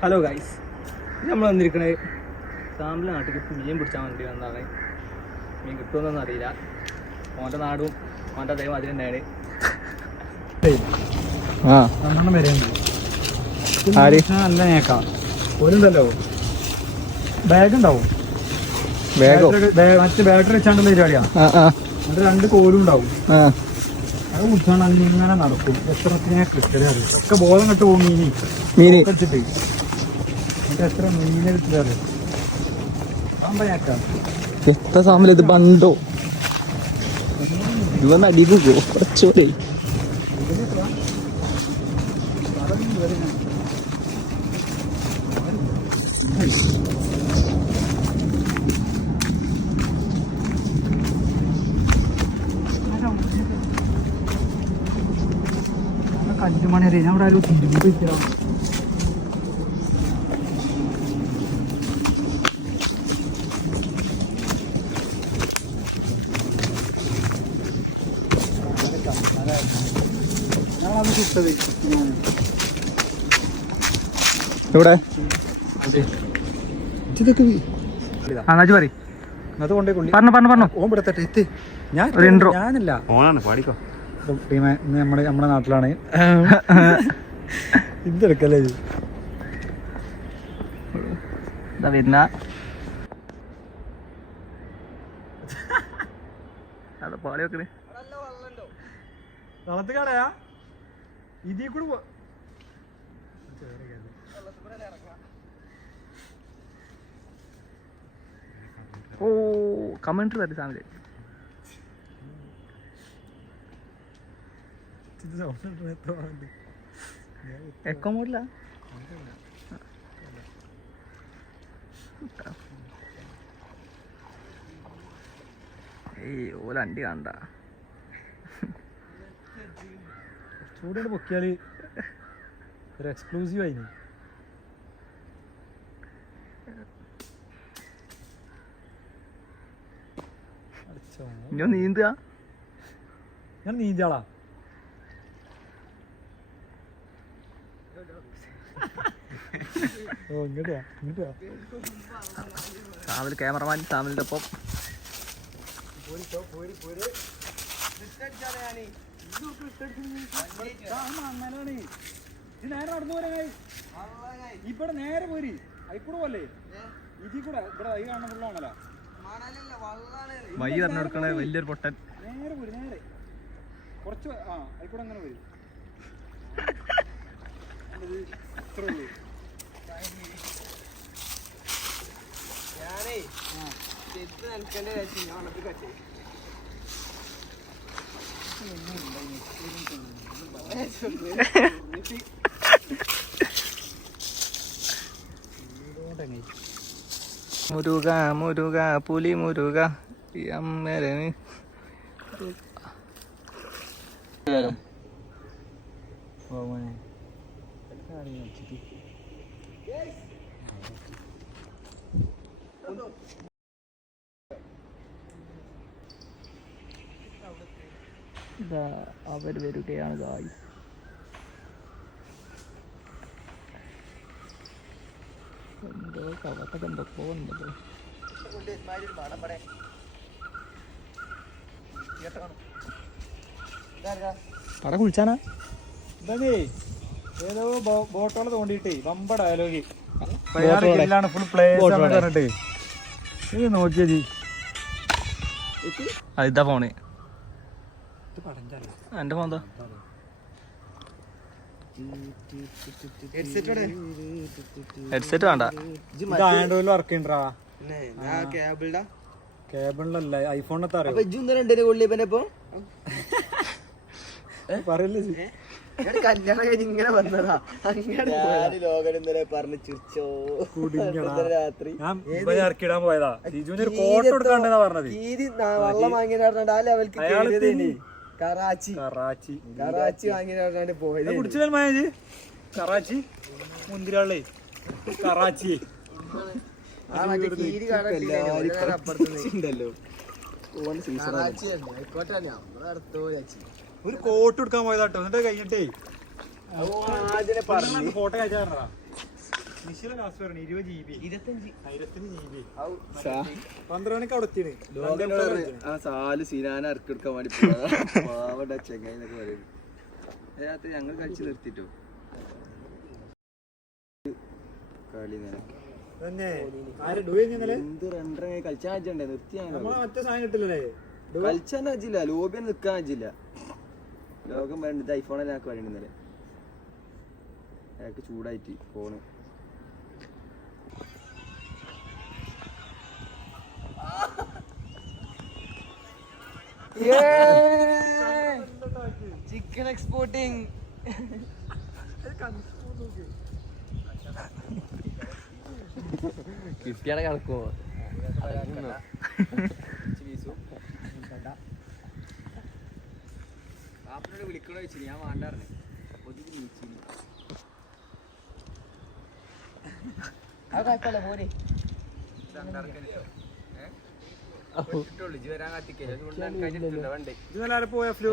Hello guys, നമ്മൾ വന്നിരിക്കണേ sample നാട്ടിൽ മീൻ പിടിച്ചാൽ വേണ്ടി വന്നതാണ്. മീൻ കിട്ടുമെന്നൊന്നും അറിയില്ല. ഓൻ്റെ നാടും ഓൻ്റെ ദൈവം അതിൽ തന്നെയാണ്. നല്ല നേക്കാം പോലുണ്ടല്ലോ. ബാഗ് ഉണ്ടാവും, മറ്റേ ബാറ്ററി വെച്ചാണ്ടുള്ള പരിപാടിയാണ്. എന്നിട്ട് 2 കോലും ഉണ്ടാവും. അത് കുടിച്ചാണ് ഇങ്ങനെ നടക്കും. എത്രത്തിനെ കിട്ടല് അറിയാം. ഒക്കെ ബോധം കെട്ട് പോകും മീൻ വെച്ചിട്ട്. എന്നിട്ട് എത്ര മീനെ കിട്ടില്ല എത്ര സാമ്പിൾ ഇത് ബണ്ടോ ഇവന്ന് അടിക്കോ കുറച്ചോടെ. കല്ലുമണി അറിയാം. ഞാൻ ഇവിടെ ആരും തിരുമ്പി വെച്ചാൽ എവിടെ ഞാനല്ല നമ്മുടെ നാട്ടിലാണ്. ഇതെടുക്കല്ലേ വരുന്ന പാളി വെക്കണേ വളർത്തുകാടയാ ഇതിൽ കൂടെ ഓ കമന്ററി തരും സാമില്. എക്കോ മോഡില്ല. ഏയ് ഓല അണ്ടി കണ്ട ചൂട് പൊക്കിയാല് ഒരു എക്സ്ക്ലൂസീവ് ആയി. ഞാൻ നീന്തുക. ഞാൻ നീന്താളാ. ഓ ഇങ്ങോട്ടാ ഇങ്ങോട്ടാ. സാമിൽ ക്യാമറമാൻ സാമിലിന്റെ ഒപ്പം. ഇവിടെ നേരെ പോരി അയിക്കൂടെ പോലെ ഇതിൽ കൂടെ ഇവിടെ ഈ കാണുന്ന ഫുള്ളാണല്ലോ വൈ പറഞ്ഞു കൊടുക്കണേ വലിയൊരു പൊട്ടൻ. നേരെ പോരി നേരെ കുറച്ച് അയിക്കൂടെ അങ്ങനെ വരും. ഇത്രേ ഉള്ളൂ. ഞാനേ മുരുക മുരുക പുലി മുരുക അമ്മരന് അവർ വരികയാണ് ഗായ്സ്. എന്തോ കവത്തൊക്കെ എന്തൊക്കെ ഉണ്ടല്ലോ. പട കുളിച്ചാനാ ഇതേ ഏതോ ബോട്ടോളെ തോണ്ടിട്ടേ വമ്പ ഡയലോഗ് ഫുൾ പ്ലേസ് പറഞ്ഞിട്ട് ഇത് നോക്കിയത്. ഇതാ ഫോണ് എന്റെ ഫോൺ എന്താ ഹെഡ്സെറ്റ് വേണ്ട. ആൻഡ്രോയിഡിൽ വർക്ക് ചെയ്യണ്ടാ. കേബിളിലല്ല ഐഫോണിനത്തെ അറിയാം. പറയില്ലേ കല്യാണം കഴിഞ്ഞ് ഇങ്ങനെ വന്നതാ. രാത്രി ഇറക്കിടാൻ പോയതാ. കോട്ട് കൊടുക്കാണ്ടെന്നാ പറഞ്ഞത്. വെള്ളം വാങ്ങിയിട്ട് ആ ലെവൽക്ക് കറാച്ചി വാങ്ങിയിട്ട് പോയത്. കുടിച്ചാൽ മായജ് കറാച്ചി മുന്തിരിയാളേ കറാച്ചി ഒരു കോട്ട് എടുക്കാൻ പോയതാട്ടോ. എന്നിട്ട് കഴിഞ്ഞിട്ടേ ഫോട്ടോ അയച്ചാ നിശ്ചല ലാസ്റ്റ് പറഞ്ഞു 20 GB 25 GB 12 മണിക്ക് അവിടെ എത്തിയാണ്. ആ സാല് സിനാന ഇറക്കെടുക്കാൻ വേണ്ടി പാവട ചെങ്ങായിന്നൊക്കെ പറയുന്നത് അതിനകത്ത് ഞങ്ങൾ കളിച്ച് നിർത്തിട്ടോ കളി തന്നെ ആര് ഡൂ ചെയ്യുന്നല്ലേ എന്ത് രണ്ടരങ്ങായി കളിച്ചാൻ അജ്ജണ്ടേ നിർത്തി നമ്മളെ മറ്റേ സാധനം കിട്ടില്ലല്ലേ കളിച്ചാൻ അജില്ല ലോബിയെ നിൽക്കാൻ അജില്ല ലോകം വേണ്ടത് ഐഫോണെല്ലാം ഞങ്ങൾക്ക് വേണ്ടി ഇന്നലെ അയാൾക്ക് ചൂടായിട്ട് ഫോണ് ചിക്കൻ എക്സ്പോർട്ടിങ് കിട്ടിയാടെ കിടക്കുമോ പാപ്പനോട് വിളിക്കണോ വെച്ചു ഞാൻ വേണ്ടാറിഞ്ഞു കുഴപ്പമില്ല പോരെ വരാൻ കാത്തിക്കല്ലോ വേണ്ടേ ഇന്നലെ പോയ ഫ്ലൂ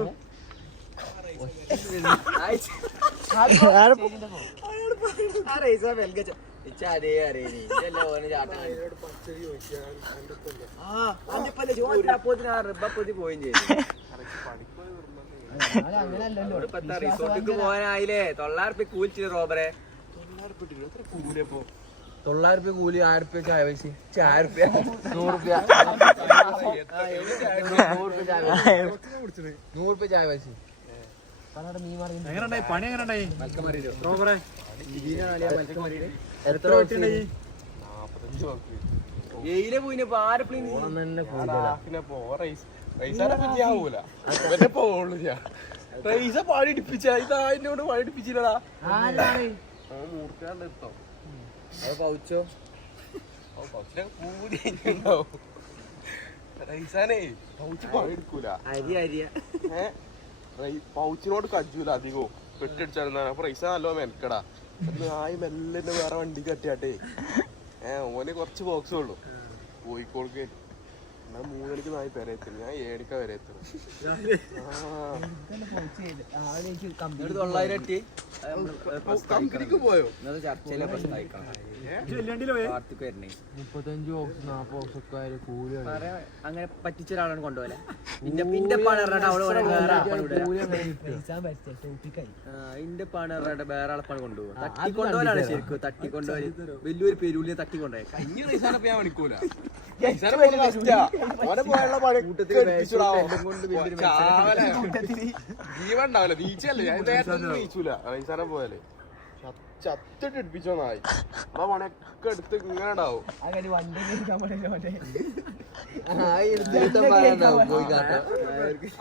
റിസോർട്ടിക്ക് പോകാനായില്ലേ 900 കൂലിച്ചില്ല റോബറെ 900 കൂലി 1000 ചായ പൈസ 100 ചായ പൈസ എങ്ങനെയുണ്ടായി പണി എങ്ങനെയുണ്ടായി റോബറെ എത്ര എയിലെ പോയിന് പൈസ പാടിപ്പിച്ച ഇതായതിനോട് പാടിപ്പിച്ചില്ലടാ മൂർക്കാണ്ട് പൗച്ചോ എടുക്കൂല അരി അരിയ പൗച്ചിനോട് കജൂല അധികവും പെട്ടടിച്ചാൽ പൈസ നല്ലോ മെനക്കടാ ആയി മെല്ലെ വേറെ വണ്ടി കട്ടിയാട്ടെ ഓന് കുറച്ച് ബോക്സേ ഉള്ളു കോഴിക്കോട് ഞാൻ 3 മണിക്ക് നായി വരെ എത്തി ഞാൻ 7 മണിക്കാ വരെ എത്തും 900 എത്തി കമ്പനിക്ക് പോയോ ചർച്ചയിലെ പ്രശ്നമായിക്കണം 35 ബോക്സ് 40 ബോക്സ് ഒക്കെ കൂലി അങ്ങനെ പറ്റിച്ച ഒരാളാണ് കൊണ്ടുപോലെ ഇന്റെ പാണ് വേറെ ആളെപ്പാണ് കൊണ്ടുപോകും തട്ടിക്കൊണ്ടുപോലാണ് ശരിക്കും തട്ടിക്കൊണ്ടുപോയി വലിയൊരു പെരുവിളിയെ തട്ടിക്കൊണ്ടുപോയി ജീവണ്ടാവില്ല ബീച്ചല്ലേ ബീച്ചൂല റൈസാനെ പോയാലേ ചത്തിട്ട് എടുപ്പിച്ചോ നായി ആ പണയൊക്കെ എടുത്ത് ഇങ്ങനെ ഉണ്ടാവും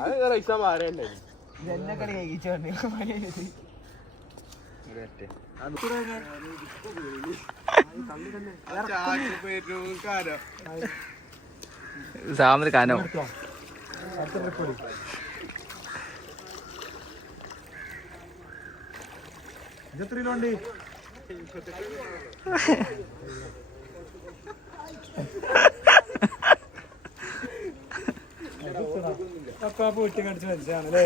അത് റൈസാൻ മാറേണ്ടേ സാമര് കാനോ ഇതെത്രയിലുണ്ട് അപ്പാപ്പ് വെട്ടി കടിച്ച് മനസ്സിലാണല്ലേ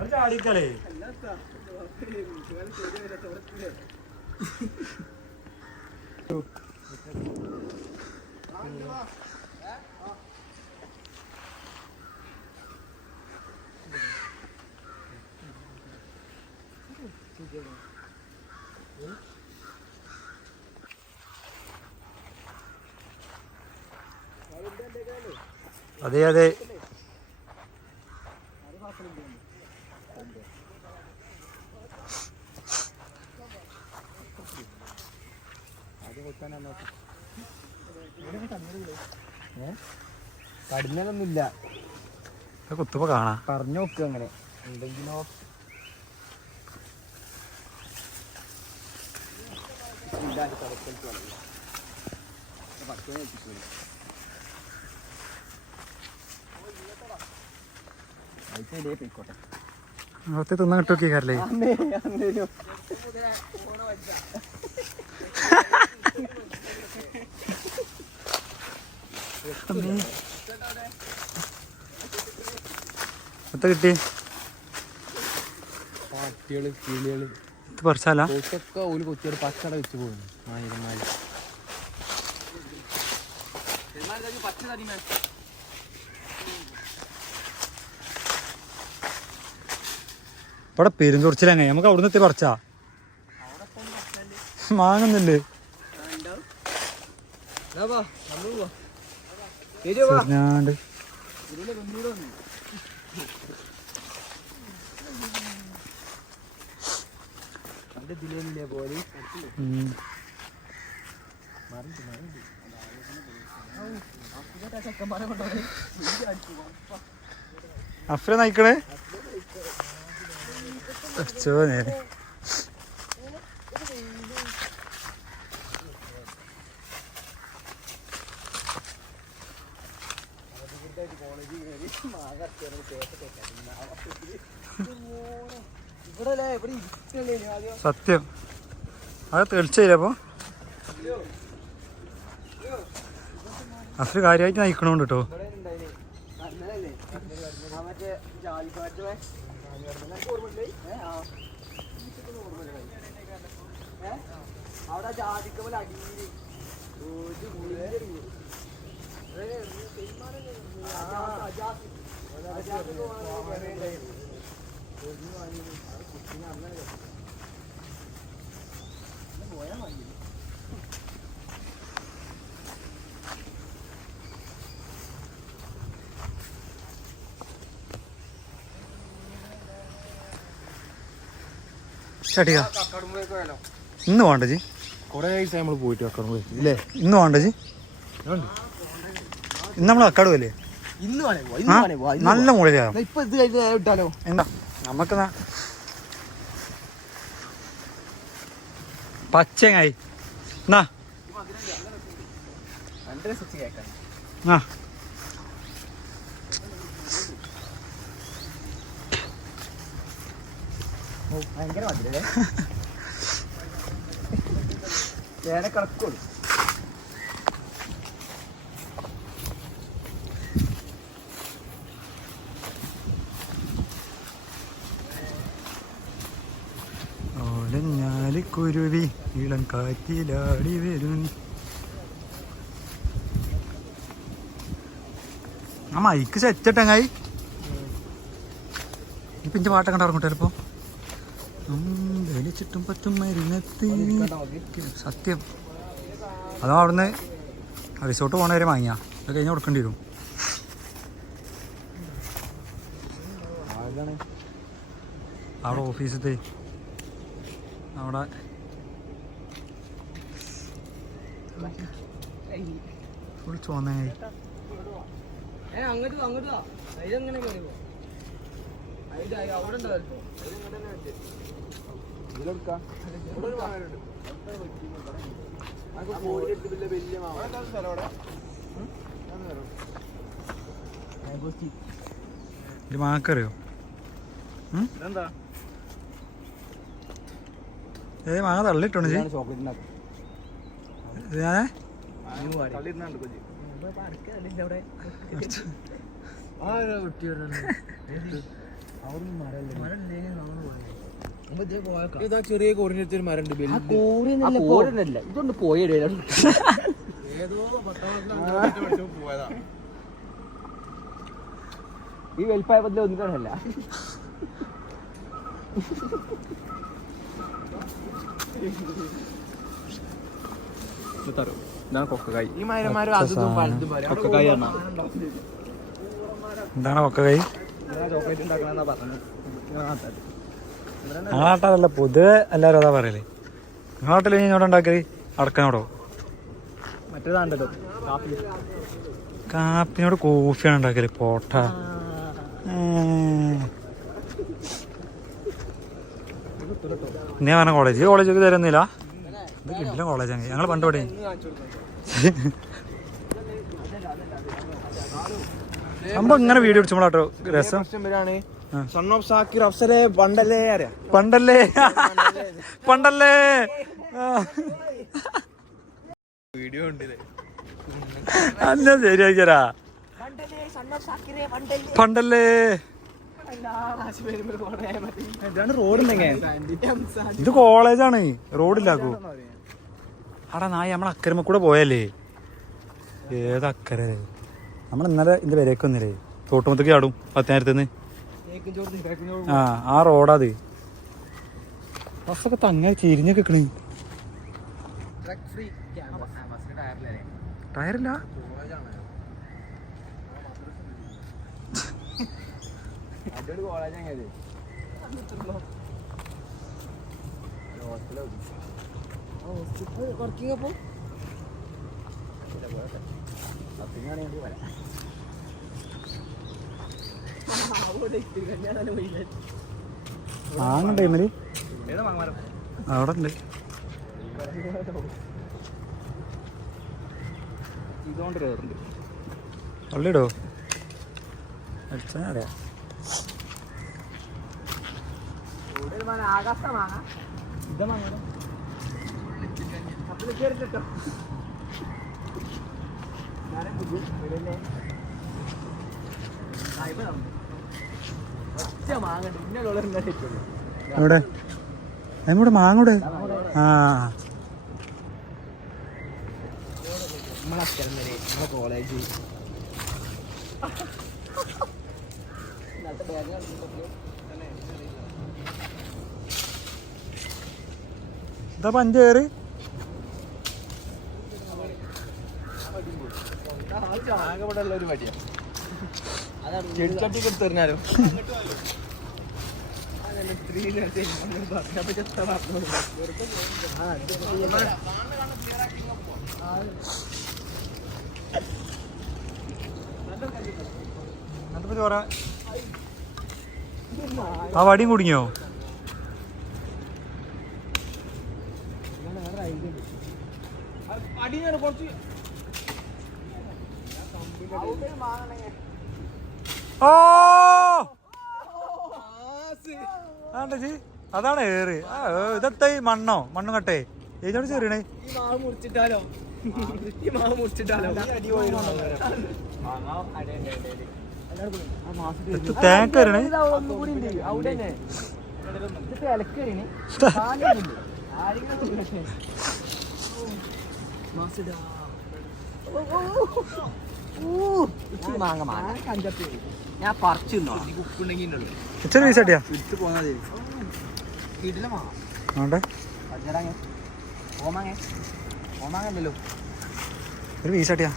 അത് ചാടിക്കളേ അതെ അതെ കടിഞ്ഞാലൊന്നുമില്ല കുത്തുമ്പോ കാണാ പറഞ്ഞു നോക്കുക അങ്ങനെ എന്തെങ്കിലോ നേരത്തെ തിന്നാ കിട്ടോക്കിക്കാരല്ലേ എത്ര കിട്ടി? പാട്ടികള് കിളികള് ഇത് പറിച്ചാല കൊച്ചൊക്കെ ഒരു കൊച്ചിയോട് പച്ചട വെച്ച് പോകുന്നു. ഇവിടെ പെരുഞ്ചൊറിച്ചിലങ്ങ നമുക്ക് അവിടുന്ന് എത്തി പറിച്ചാ മാങ്ങുന്നുണ്ട്. ഞാണ്ട് അഫ്ര നയിക്കണേ നേരെ സത്യം അത് തെളിച്ചില്ല. അപ്പൊ അഫ്ര കാര്യമായിട്ട് നയിക്കണോണ്ട് കേട്ടോ. അവിടെ ജാതിക്ക പോലെ അടിയിൽ ഇന്ന് വേണ്ട ജി? കൊറേ ദിവസം നമ്മള് പോയിട്ട് കക്കാട് ഇല്ലേ? ഇന്ന് വേണ്ട ജി? ഇന്ന് നമ്മൾ കക്കാട് പോലേ? ഇന്ന് നല്ല മുകളിലാ. ഇപ്പൊ ഇത് കഴിഞ്ഞ് നേരെ വിട്ടാലോ? എന്താ നമുക്ക് പച്ചങ്ങായി എന്നാ ആ ഭയങ്കര മധുരല്ലേ? ചേന കിടക്കുള്ളൂ. കുരുവി ഇളം കാറ്റിലാടി വരും. ആ മൈക്ക് സെറ്റങ്ങായി. ഇപ്പൊ ഇന്റെ പാട്ടൊക്കെ ഇറങ്ങട്ടെ ചിലപ്പോ. വലിച്ചിട്ടും പറ്റും മരുന്നെത്തി. സത്യം അതോ അവിടുന്ന് റിസോർട്ട് പോണ വരെ വാങ്ങിയാ അത് കഴിഞ്ഞ് കൊടുക്കേണ്ടി വരും. അവിടെ ഓഫീസത്തെ അവിടെ ഫുൾ ചോന്നായി. ഇത് മാക്കറിയോ? മാങ്ങ തള്ളിട്ടോണ്ട് ഞാനേ ചെറിയ കോറിനടുത്തൊരു മരം ഉണ്ട്. ഇതൊന്ന് പോയേ ഈ വെൽപ്പായ ബദല ഒന്നും കാണല്ല. ഇതാണ് കൊക്കക്കായ്. ഈ മരന്മാരും അതും പലതും കൊക്കക്കായ് പറഞ്ഞ എന്താണ് കൊക്കക്കായ്? ചോക്ലേറ്റ് ഉണ്ടാക്കണമെന്നാ പറഞ്ഞു. നാട്ടാലല്ല പൊതുവെ എല്ലാവരും അതാ പറയല്. നാട്ടിൽ ഇങ്ങോട്ട് ഉണ്ടാക്കല് അടക്കനോടോ? മറ്റേതാണ്ടല്ലോ കാപ്പി. കാപ്പിനോട് കോഫിയാണ് ഉണ്ടാക്കല്. പോട്ട ഞാൻ പറഞ്ഞ കോളേജൊക്കെ തരുന്നില്ല. ഇത് കിട്ടില്ല കോളേജ്. ഞങ്ങൾ പണ്ട് ഇവിടെ സംഭവം ഇങ്ങനെ വീഡിയോ പിടിച്ചോട്ടോ രസം. സൺ ഓഫ് സാക്കിർ അഫ്സലെ പണ്ടല്ലേ പണ്ടല്ലേ പണ്ടല്ലേ വീഡിയോ ഉണ്ട്. അല്ല ശരിയാക്കിയരാ പണ്ടല്ലേ റോഡുണ്ടെങ്കിൽ ഇത് കോളേജാണ് റോഡില്ലാക്കൂ ആടാ നായി നമ്മളെ അക്കരമ്മ കൂടെ പോയല്ലേ ഏതക്കരെ നമ്മൾ ഇന്നലെ ഇതിന്റെ വരേക്ക് വന്നില്ലേ തോട്ടുമത്തേക്ക് ചാടും 10,000 ആ റോഡാത് ബസ്സൊക്കെ തങ്ങ ചിരിഞ്ഞൊക്കെ നിക്കണേ ടയറില്ല മാങ്ങണ്ടേ ഇന്നലെ അവിടെ ഉണ്ട് പള്ളിയിടോ അടിച്ചാ എവിടെ എങ്ങോട്ട് മാങ്ങൂടെ ആ കോളേജ് ഇതാ പഞ്ചേറ് ഒരു വടിയാ ചെടിച്ചട്ടിക്ക് എടുത്തെറിഞ്ഞാലോ ആ വടിയും കുടുങ്ങിയോ ഓ ആണ്ടേ അതാണ് ഏറ് ഇതെത്ത മണ്ണോ മണ്ണും കട്ടേ ഏതോട് ചെറിയണേ മുറിച്ചിട്ടാലോ ഈ മാവ് മുറിച്ചിട്ടാലോ തേങ്ങ വരണേ ഞാൻ പറിച്ചു ഉപ്പുണ്ടെങ്കിൽ ഇച്ചിരി വീശാട്ടിയാ ഇട്ട് പോന്നാ ആണ്ടെ ഓമാങ്ങല്ലോ ഒരു വീശാട്ടിയാ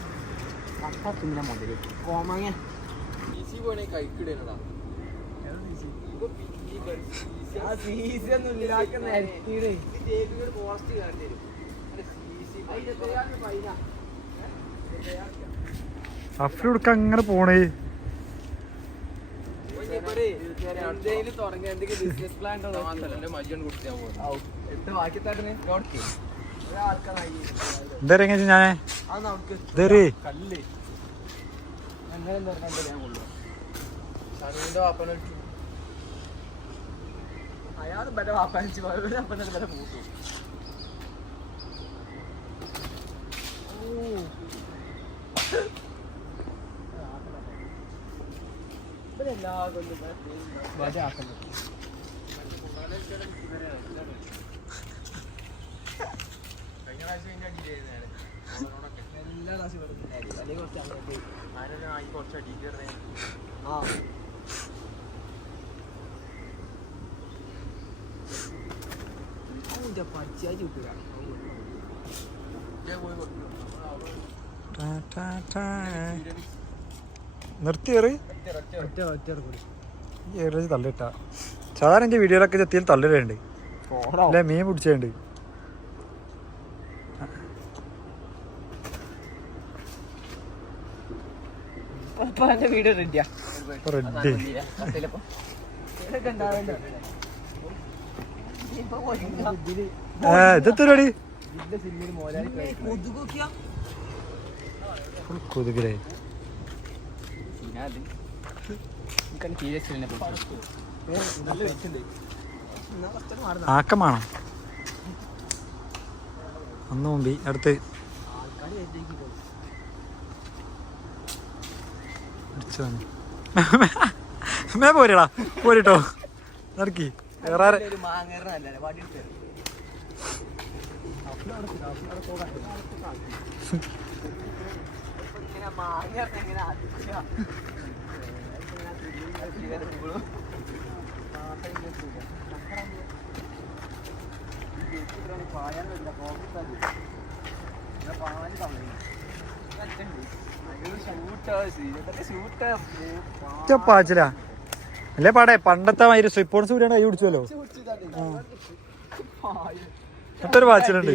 മുതല് കോമാങ്ങ കഴിക്കിടേനടാ അഫ്രി കൊടുക്ക അങ്ങനെ പോണേ എന്താ ഞാനേ ഇതേ അയാൾ ബല വാപ്പാനിച്ച് അപ്പം തന്നെ ബല മൂത്തു എല്ലാ കൊണ്ടും കഴിഞ്ഞ പ്രാവശ്യം എല്ലാ പ്രാവശ്യം അല്ലെങ്കിൽ കുറച്ച് അങ്ങോട്ട് ആയി കുറച്ച് അടിക്കറേ ആ പച്ചയായി ചുട്ടുക നിർത്തിയേറി തള്ളിട്ടാ സാധാരണ എന്റെ വീഡിയോയിലൊക്കെ ചെത്തിയാൽ തള്ളിടുണ്ട് അല്ലെ മീൻ പിടിച്ചുണ്ട് വീഡിയോ റെഡിയാ ഇതെത്തരടി കൊതുകിലേ ആക്കമാണോ അന്ന് മുമ്പി അടുത്ത് പോരടാ പോരിട്ടോ നടക്കി വേറെ പാച്ചില അല്ലേ പാടേ പണ്ടത്തെ മാതിരി സ്ട്രിപ്പോൺസ് കൂടിയാണ് കൈ പിടിച്ചല്ലോ മറ്റൊരു പാച്ചിലുണ്ട്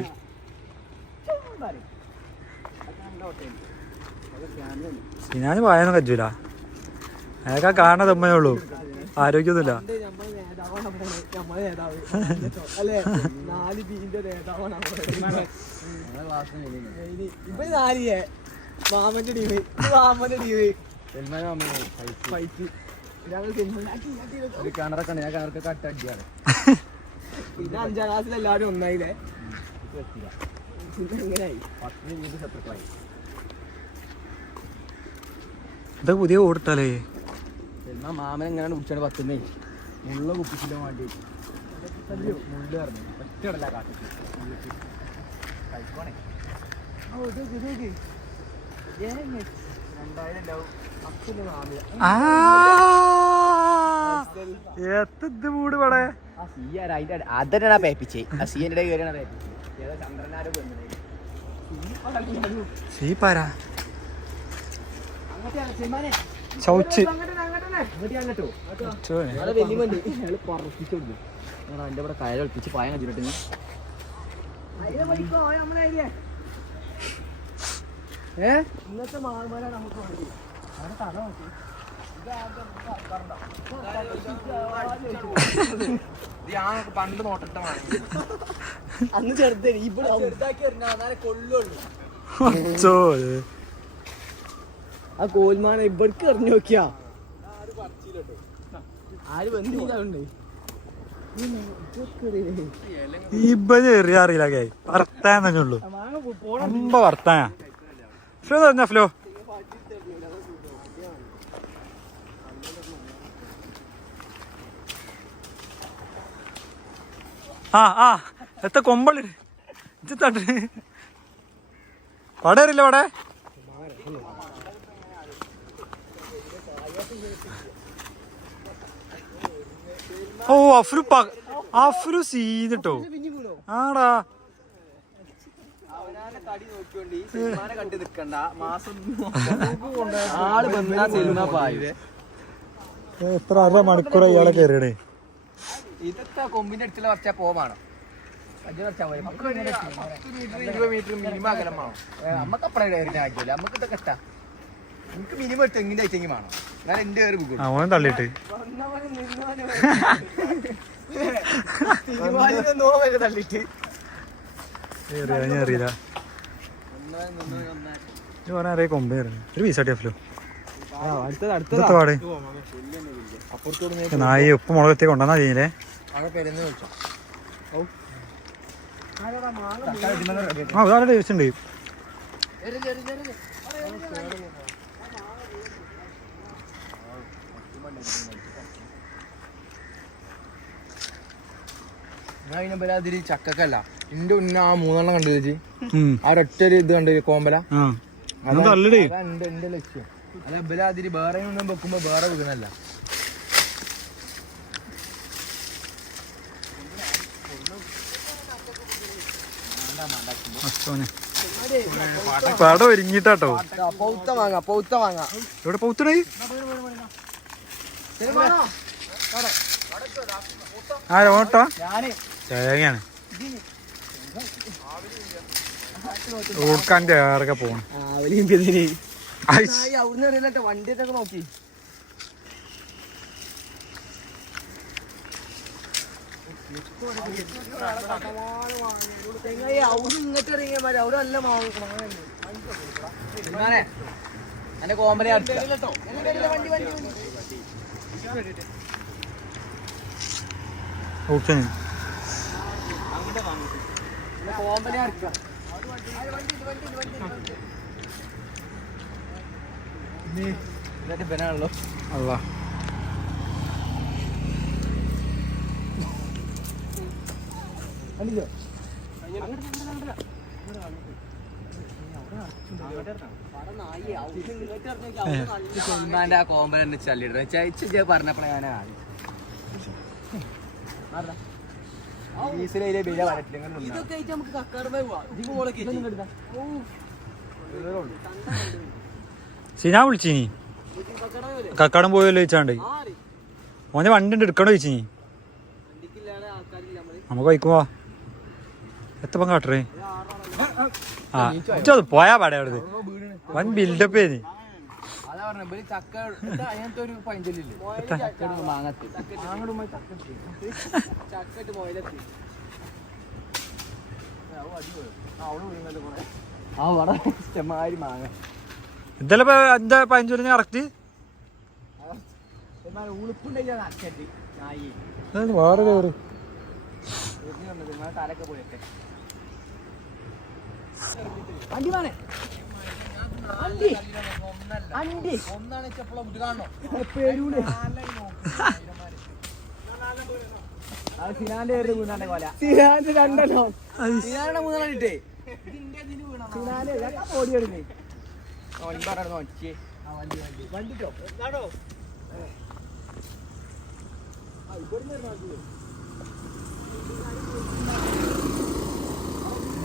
ഞാൻ പായൊന്നും കജൂല അതൊക്കെ കാണാൻ തമ്മേ ഉള്ളൂ ആരോഗ്യമൊന്നുമില്ല മാമന്റെ ടീമ് മാമന്റെ ടീമ് ഒരു കിണറൊക്കെ ഉണ്ട് ഞാൻ കിണറൊക്കെ കട്ടടിയാണ് പിന്നെ 5ാം ക്ലാസ്സിൽ എല്ലാവരും ഒന്നായില്ലേ പിന്നെ എങ്ങനെയായി 10 മിനിറ്റ് ശത്രുക്കളായി ഇതാ പുതിയ ഓടിട്ടാലേ എന്നാ മാമൻ എങ്ങനെയാണ് കുടിച്ചാണ് 10 മുള്ള കുപ്പിച്ചില്ല വേണ്ടി മുള്ളു പറഞ്ഞു ഒറ്റടല്ല കാട്ടിട്ട് കഴിക്കോണേ എത്ര മൂട് പടേ അതന്നെയാണ് പേപ്പിച്ചേ ആ സീൻ്റെ കയറിയാണ് സീപ്പാരാ ചൗച്ച് എന്റെ ഇവിടെ കയറി ഒളിപ്പിച്ച് പായം കണ്ടിട്ട് ഇന്നത്തെ മാർമാരാണ് നമുക്ക് വേണ്ടി പണ്ട് നോട്ടട്ട അന്ന് ചെറുതേ ഇവിടെ ചെറുതാക്കി കൊള്ളുള്ളൂ ആ കോൽമാന ഇവർക്ക് എറിഞ്ഞു നോക്കിയാ ആര് ബന്ധിക്കാറുണ്ട് ചെറിയ അറിയില്ല വർത്താൻ തന്നെ ഉള്ളു ரொம்ப വർത്താന ഫ്ലോ തന്നെ ഫ്ലോ ആ എത്ര കൊമ്പളി തട്ട് വട അറിയില്ല വട ഓ അഫ്രു സീനിട്ടോ ആടാ കണ്ടു നിക്കണ്ട മാസം ആള് പായേ എത്ര അര മണിക്കൂർ ഇയാളെ കയറിയടേ ഇതൊക്കെ കൊമ്പിന്റെ അടുത്തുള്ള കുറച്ചാ പോവാണോ നമുക്ക് മിനിമം തെങ്ങിന്റെ ഐറ്റെങ്കിൽ വേണം എന്നാൽ എന്റെ പേര് ബുക്ക് അവൻ തള്ളിട്ട് തള്ളിട്ട് അറിയില്ല പറഞ്ഞ കൊമ്പേറുന്നു ഒരു പീസാട്ടി അഫ്ലോ പാട് നായി ഉപ്പ് മുളകത്തി കൊണ്ടുവന്നാ ചെയ്യില്ലേ ആ അതാണ് ടേസ്റ്റ് ഉണ്ട് ഞാൻ അതിന് ചക്കക്കല്ല എന്റെ ഉന്ന ആ 3 കണ്ടു ചേച്ചി ആ ഒറ്റ ഇത് കണ്ടു കോമ്പല എന്റെ ലക്ഷ്യം അല്ല ബല അതിന് വേറെ ഒന്നും വെക്കുമ്പോ വേറെ വീണല്ല പടം ഒരുങ്ങിട്ടാട്ടോ പൗത്ത വാങ്ങ ഇവിടെ പൗത്തണേ ആരാ ഓട്ടോ തേങ്ങയാണ് ഓർക്കാൻ്റെ ആരൊക്കെ പോണം വണ്ടിയൊക്കെ നോക്കി ഇങ്ങോട്ട് ഇറങ്ങിയ മതി അവിടെ നല്ല എന്റെ കോമ്പനി ഓക്കെ കോമ്പനി ഇവനാണല്ലോ. അല്ലാ സൽമാന്റെ ആ കോമ്പൻ എന്നെ ചല്ലിടുന്നു പറഞ്ഞപ്പോഴേ ഞാൻ സിനാ വിളിച്ചിനി കക്കാടം പോയല്ലോ ചോദിച്ചാണ്ട് ഓനെ വണ്ടി ഉണ്ട് എടുക്കണോ ചോദിച്ചിനി നമുക്ക് വയ്ക്കുവാ എത്തപ്പം കാട്ടറേ ആ അത് പോയാ പാടേ അവിടുന്ന് വൻ ബിൽഡപ്പ് ചെയ്ത് അതാ പറഞ്ഞ ചക്ക അങ്ങനത്തെ ഒരു പൈഞ്ചലില്ലേ മാങ്ങത്ത് ചക്കട്ട് പോയിലെത്തി ആ വട ഇഷ്ടമാതിരി മാങ്ങ ഇതല്ലേ എന്താ 15 കറക്റ്റ് ഉളുപ്പുണ്ടായി നക്കട്ട് നായി വേറെ കയറ് തലക്കെ പോയൊക്കെ വണ്ടി വേണേ ഒന്നാണ് ചെപ്പള കാണണോ സിനാന്റെ പേര് മൂന്നാണ്ടെ കൊല സിനാന്റെ രണ്ടെണ്ണോ സിനാന്റെ മൂന്നെണ്ണം ഇട്ടേ സിനാന്റെ ഓടി വരുന്നേ ഒൻപറോ ഒച്ചേ വണ്ടിട്ടോ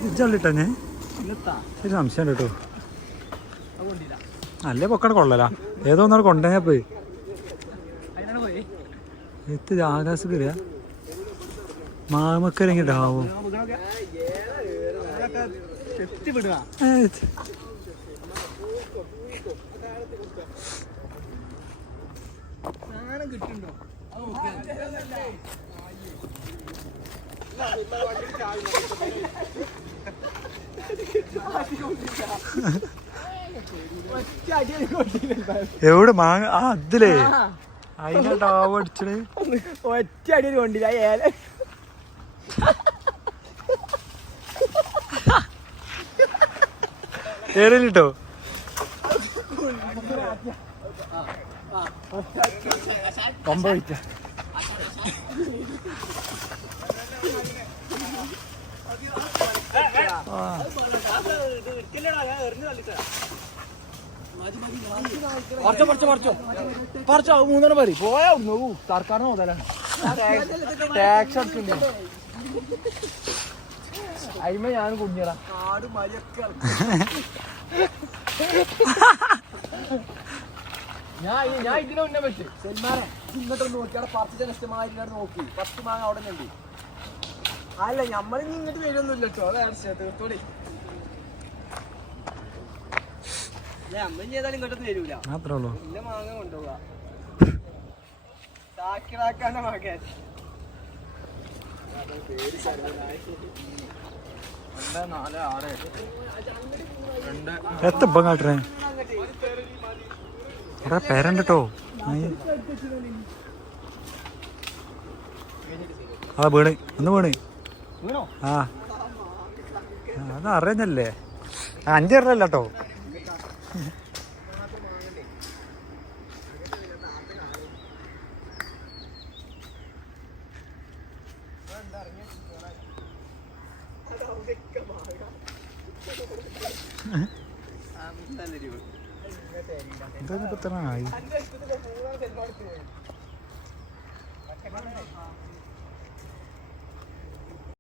ഇജള്ളിട്ടേ ശരി സംശയം കേട്ടോ അല്ലേ പൊക്കട കൊള്ളല ഏതോ ഒന്നാൾ കൊണ്ടുപോയാ പോയി എത്ത് ആകാശ കയറിയ മാമക്കരങ്ങിട്ടാവോ കിട്ടുണ്ടോ എവിടെ മാങ്ങ ആ അതിലേ അതിനെ ടാവ് അടിച്ചത് ഒറ്റ അടിയിൽ കൊണ്ടില്ല ഏല ഏറിട്ടോ സംഭവിച്ച പറിച്ചോ മൂന്നെണ്ണം മതി പോയാ സർക്കാരിന് മുതലാണ് ടാക്സ് അടിച്ചില്ല അയിമ ഞാൻ കുഞ്ഞടാ ഞാൻ ഇതിനെ മുന്നേ വെച്ച് സൽമാനെ ഇങ്ങോട്ട് നോക്കിയാൽ പറിച്ച നഷ്ടമായി നോക്കി 10 മാങ്ങ അവിടെ ഉണ്ട് അല്ല നമ്മളിനി ഇങ്ങോട്ട് വരുമൊന്നുമില്ല കേട്ടോ അതാണ് തീർത്തോടെ അമ്മ ചെയ്താലും ഇങ്ങോട്ടൊന്നും വരൂല മാത്രേ ഉള്ളൂ ഇല്ല മാങ്ങ കൊണ്ടുപോവാ ചാക്കിടാക്കാന്റെ മകൻ എത്തപ്പം കാട്ടേ കുറെ പേരുണ്ട് കേട്ടോ ആ വീണ് ഒന്ന് വീണ് വീണോ ആ അത് അറിയുന്നല്ലേ 5 ഇറല്ല കേട്ടോ ഇതൊക്കെ ഇത്ര ആയി